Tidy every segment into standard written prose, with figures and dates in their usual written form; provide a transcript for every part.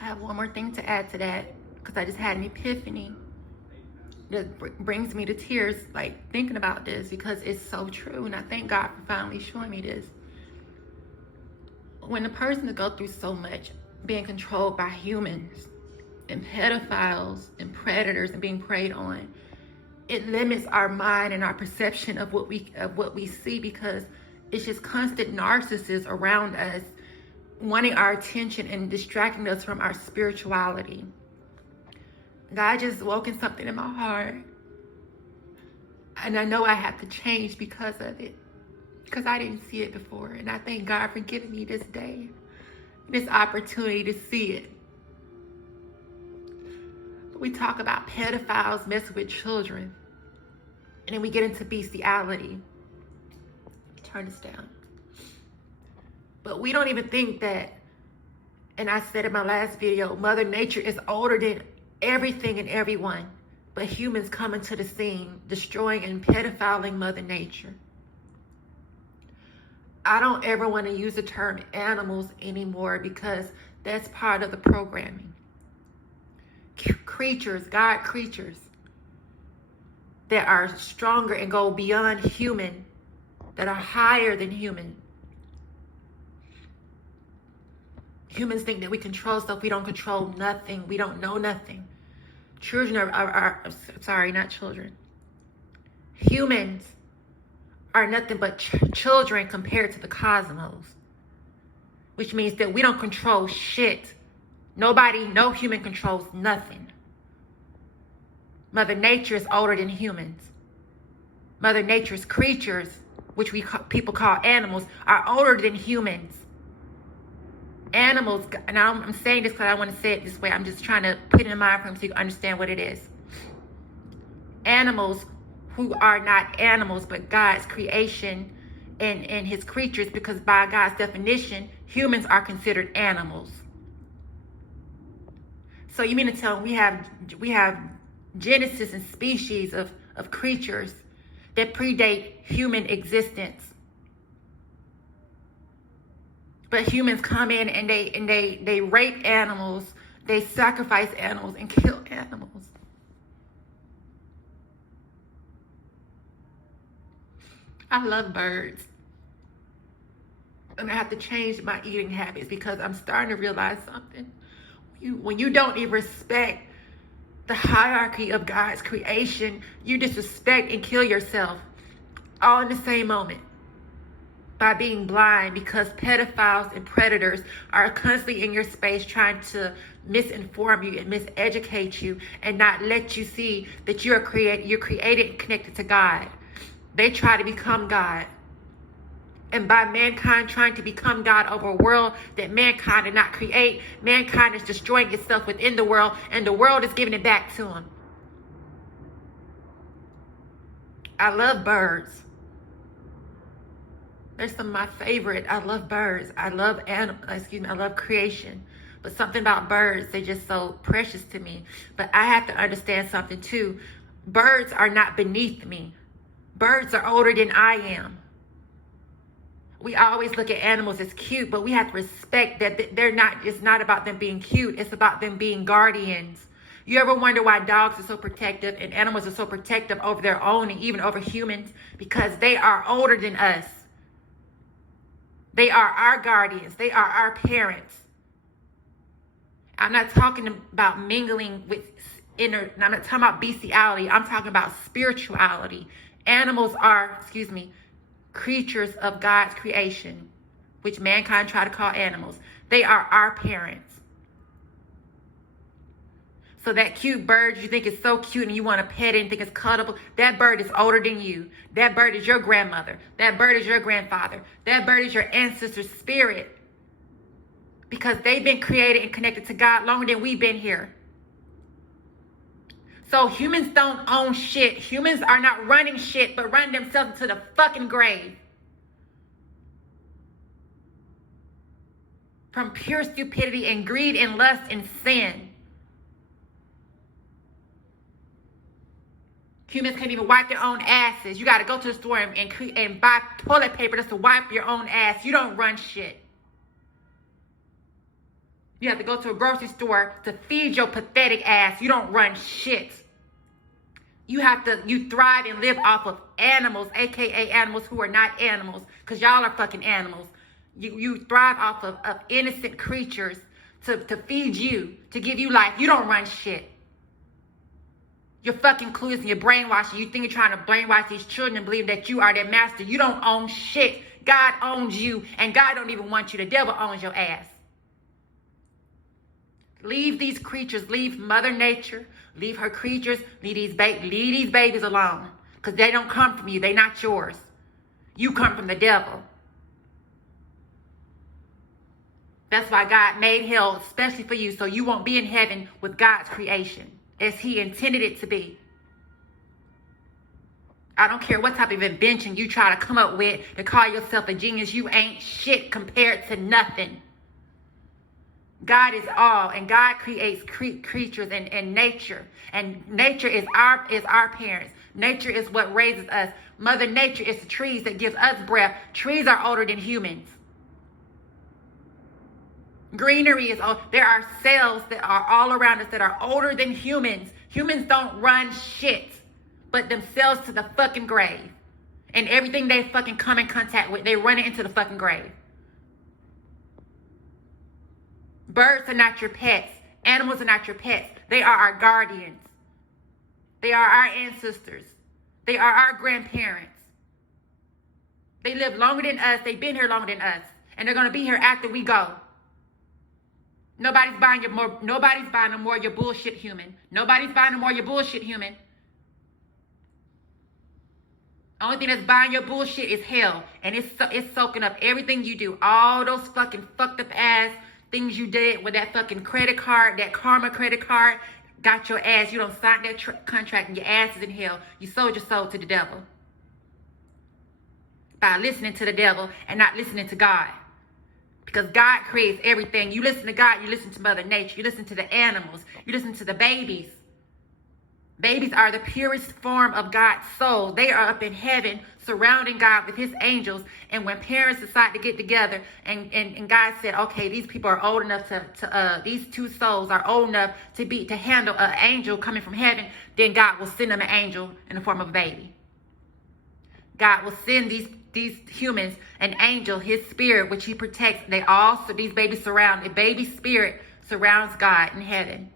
I have one more thing to add to that, because I just had an epiphany that brings me to tears, like thinking about this, because it's so true. And I thank God for finally showing me this. When a person goes through so much, being controlled by humans and pedophiles and predators and being preyed on, it limits our mind and our perception of what we see, because it's just constant narcissists around us wanting our attention and distracting us from our spirituality. God just woken something in my heart, and I know I have to change because of it, because I didn't see it before. And I thank God for giving me this day, this opportunity to see it. We talk about pedophiles messing with children, and then we get into bestiality. Turn this down. But we don't even think that, and I said in my last video, Mother Nature is older than everything and everyone, but humans come into the scene, destroying and pedophiling Mother Nature. I don't ever want to use the term animals anymore, because that's part of the programming. Creatures, God creatures, that are stronger and go beyond human, that are higher than human. Humans think that we control stuff. We don't control nothing. We don't know nothing. Children are sorry, not children. Humans are nothing but children compared to the cosmos, which means that we don't control shit. Nobody, no human controls nothing. Mother Nature is older than humans. Mother Nature's creatures, which people call animals, are older than humans. Animals, and I'm saying this because I want to say it this way. I'm just trying to put it in mind for him so you understand what it is. Animals who are not animals, but God's creation and his creatures, because by God's definition, humans are considered animals. So you mean to tell me we have genesis and species of creatures that predate human existence? But humans come in and they rape animals, they sacrifice animals and kill animals. I love birds. And I have to change my eating habits, because I'm starting to realize something. When you don't even respect the hierarchy of God's creation, you disrespect and kill yourself all in the same moment, by being blind, because pedophiles and predators are constantly in your space trying to misinform you and miseducate you and not let you see that you're created and connected to God. They try to become God. And by mankind trying to become God over a world that mankind did not create, mankind is destroying itself within the world, and the world is giving it back to them. I love birds. They're some of my favorite. I love birds. I love I love creation. But something about birds, they're just so precious to me. But I have to understand something too. Birds are not beneath me. Birds are older than I am. We always look at animals as cute, but we have to respect that they're not, it's not about them being cute. It's about them being guardians. You ever wonder why dogs are so protective and animals are so protective over their own and even over humans? Because they are older than us. They are our guardians. They are our parents. I'm not talking about mingling with I'm not talking about bestiality. I'm talking about spirituality. Animals are, creatures of God's creation, which mankind try to call animals. They are our parents. So that cute bird you think is so cute and you want to pet it and think it's cuddable, that bird is older than you. That bird is your grandmother. That bird is your grandfather. That bird is your ancestor's spirit. Because they've been created and connected to God longer than we've been here. So humans don't own shit. Humans are not running shit, but running themselves into the fucking grave. From pure stupidity and greed and lust and sin. Humans can't even wipe their own asses. You got to go to the store and buy toilet paper just to wipe your own ass. You don't run shit. You have to go to a grocery store to feed your pathetic ass. You don't run shit. You thrive and live off of animals, aka animals who are not animals, because y'all are fucking animals. You thrive off of innocent creatures to feed you, to give you life. You don't run shit. You're fucking clueless and you're brainwashing. You think you're trying to brainwash these children and believe that you are their master. You don't own shit. God owns you, and God don't even want you. The devil owns your ass. Leave these creatures, leave Mother Nature, leave her creatures, leave these babies alone. Because they don't come from you. They're not yours. You come from the devil. That's why God made hell especially for you, so you won't be in heaven with God's creation as he intended it to be. I don't care what type of invention you try to come up with to call yourself a genius. You ain't shit compared to nothing. God is all, and God creates creatures and nature. And nature is our parents. Nature is what raises us. Mother Nature is the trees that give us breath. Trees are older than humans. Greenery is old. There are cells that are all around us that are older than humans. Humans don't run shit but themselves to the fucking grave. And everything they fucking come in contact with, they run it into the fucking grave. Birds are not your pets. Animals are not your pets. They are our guardians. They are our ancestors. They are our grandparents. They live longer than us. They've been here longer than us. And they're going to be here after we go. Nobody's buying no more your bullshit, human. Nobody's buying no more your bullshit, human. Only thing that's buying your bullshit is hell. And it's soaking up everything you do. All those fucking fucked up ass things you did with that fucking credit card, that karma credit card, got your ass. You don't sign that contract and your ass is in hell. You sold your soul to the devil. By listening to the devil and not listening to God. Because God creates everything. You listen to God, you listen to Mother Nature, you listen to the animals, you listen to the babies. Babies are the purest form of God's soul. They are up in heaven surrounding God with his angels. And when parents decide to get together and God said, okay, these people are old enough these two souls are old enough to handle an angel coming from heaven, then God will send them an angel in the form of a baby. God will send these humans an angel, his spirit, which he protects. These babies the baby spirit surrounds God in heaven.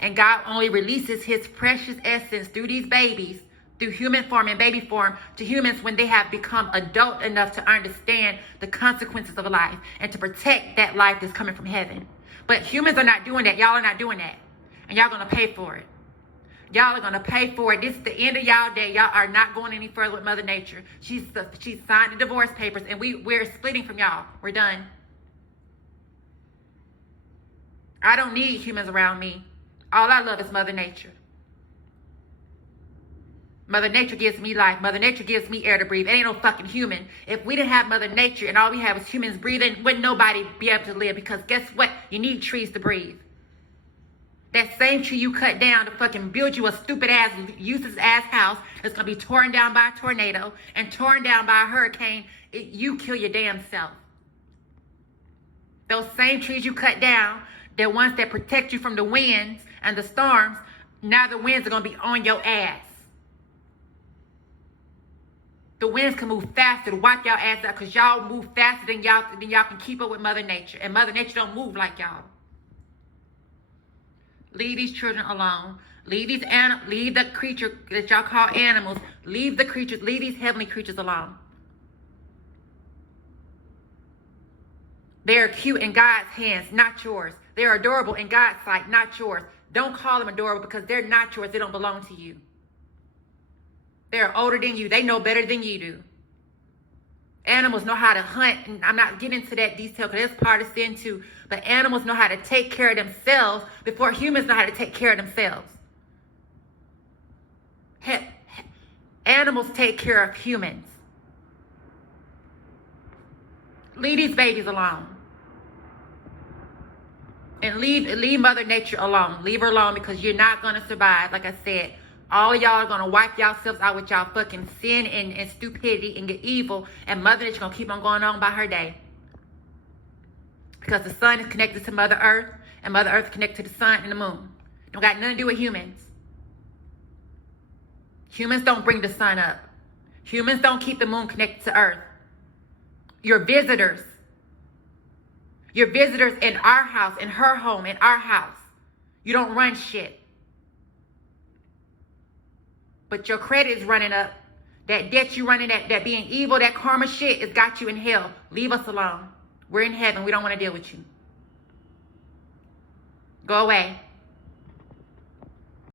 And God only releases his precious essence through these babies, through human form and baby form, to humans when they have become adult enough to understand the consequences of life and to protect that life that's coming from heaven. But humans are not doing that. Y'all are not doing that. And y'all going to pay for it. Y'all are going to pay for it. This is the end of y'all day. Y'all are not going any further with Mother Nature. She's signed the divorce papers, and we're splitting from y'all. We're done. I don't need humans around me. All I love is Mother Nature. Mother Nature gives me life. Mother Nature gives me air to breathe. It ain't no fucking human. If we didn't have Mother Nature and all we have is humans breathing, wouldn't nobody be able to live. Because guess what? You need trees to breathe. That same tree you cut down to fucking build you a stupid ass, useless ass house that's going to be torn down by a tornado and torn down by a hurricane, you kill your damn self. Those same trees you cut down, they're ones that protect you from the winds and the storms. Now the winds are going to be on your ass. The winds can move faster to wipe y'all ass out because y'all move faster than y'all can keep up with Mother Nature. And Mother Nature don't move like y'all. Leave these children alone. Leave the creature that y'all call animals. Leave these heavenly creatures alone. They are cute in God's hands, not yours. They are adorable in God's sight, not yours. Don't call them adorable because they're not yours. They don't belong to you. They're older than you. They know better than you do. Animals know how to hunt. And I'm not getting into that detail because that's part of sin too. But animals know how to take care of themselves before humans know how to take care of themselves. Animals take care of humans. Leave these babies alone. And leave Mother Nature alone. Leave her alone because you're not going to survive. Like I said, all of y'all are going to wipe yourselves out with y'all fucking sin and stupidity and your evil. And Mother Nature going to keep on going on by her day. Because the sun is connected to Mother Earth, and Mother Earth is connected to the sun and the moon. Don't got nothing to do with humans. Humans don't bring the sun up. Humans don't keep the moon connected to Earth. You're visitors. You're visitors in our house, in her home, in our house. You don't run shit. But your credit is running up. That debt you running, that being evil, that karma shit has got you in hell. Leave us alone. We're in heaven. We don't want to deal with you. Go away.